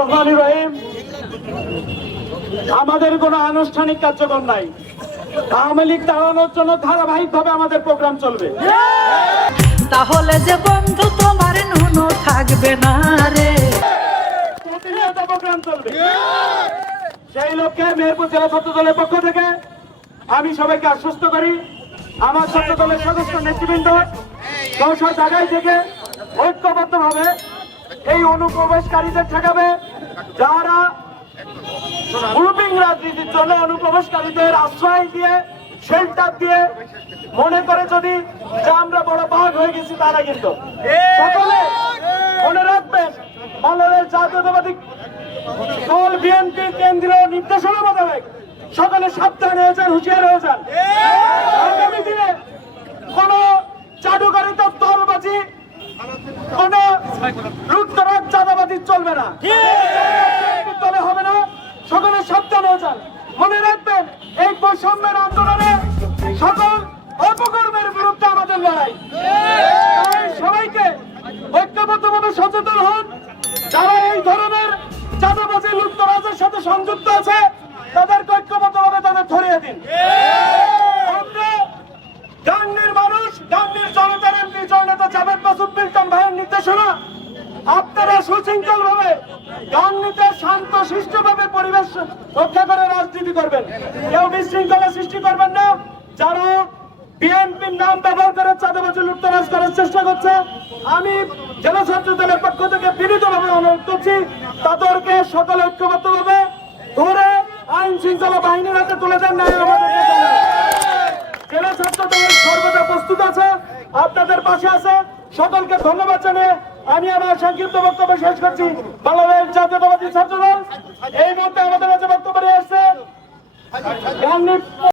রহমানির রহিম, আমাদের কোনো আনুষ্ঠানিক কার্যক্রম নাই। আওয়ামী লীগ তাড়ানোর জন্য ধারাবাহিকভাবে আমাদের প্রোগ্রাম চলবে। তাহলে যে বন্ধু তোমার নুনো থাকবে না রে, প্রতিনিয়ত প্রোগ্রাম চলবে। সেই লক্ষ্যে মেহেরপুর জেলা ছাত্র দলের পক্ষ থেকে আমি সবাইকে আশ্বস্ত করি, আমার ছাত্র দলের সদস্য নেতৃবৃন্দ সংসদ জায়গায় থেকে ঐক্যবদ্ধভাবে এই অনুপ্রবেশকারীদের ঠেকাবে, যারা গ্রুপিং রাজনীতির জন্য অনুপ্রবেশকারীদের আশ্রয় দিয়ে শেল্টার দিয়ে মনে করে যদি যে আমরা বড় বাঘ হয়ে গেছি, তারা কিন্তু সকলে মনে রাখবেন বাংলাদেশ জাতীয়তাবাদী দল বিএনপি কেন্দ্রীয় নির্দেশনা মোতাবেক সকলে সাবধান হয়ে যান, হুঁশিয়ার হয়ে যান। আগামী দিনে কোন চাটুকারিতা দলবাজি, কোন লুটতরাজ চাঁদাবাজি চলবে না, দলে হবে না। সকলে সাবধান হয়ে যান। মনে রাখবেন এই বৈষম্যের আন্দোলনে সকল অপকর্মের বিরুদ্ধে আমাদের লড়াই। তাই সবাইকে ঐক্যবদ্ধভাবে সচেতন হন। যারা এই ধরনের চাঁদাবাজি লুটতরাজের সাথে সংযুক্ত আছে তাদেরকে ঐক্যবদ্ধভাবে তাদের ধরিয়ে দিন। আমরা গাংনীর মানুষ, গাংনীর জনতার এমপি জননেতা জাভেদ মাসুদ মিল্টন ভাইয়ের নির্দেশনা আপনারা সুশৃঙ্খল ভাবে গাংনীতে শান্ত শিষ্টভাবে পরিবেশ রক্ষা করে রাজনীতি করবেন। কেউ বিশৃঙ্খলা সৃষ্টি করবেন না। যারা বিএনপির নাম ব্যবহার করে চাঁদাবাজি লুটতরাজ করার চেষ্টা করছে, আমি জেলা ছাত্র দলের পক্ষ থেকে বিনীতভাবে অনুরোধ করছি তাদেরকে সকল ঐক্যবদ্ধভাবে ধরে আইন শৃঙ্খলা বাহিনীর হাতে তুলে দেন। না আমাদেরকে জেলা ছাত্র দল সর্বদা প্রস্তুত আছে, আপনাদের পাশে আছে। সকলকে ধন্যবাদ জানিয়ে আমি আমার সংক্ষিপ্ত বক্তব্য শেষ করছি। বাংলাদেশ জাতীয়তাবাদী ছাত্র দল এই মুহূর্তে আমাদের কাছে বক্তব্য নিয়ে আসছে।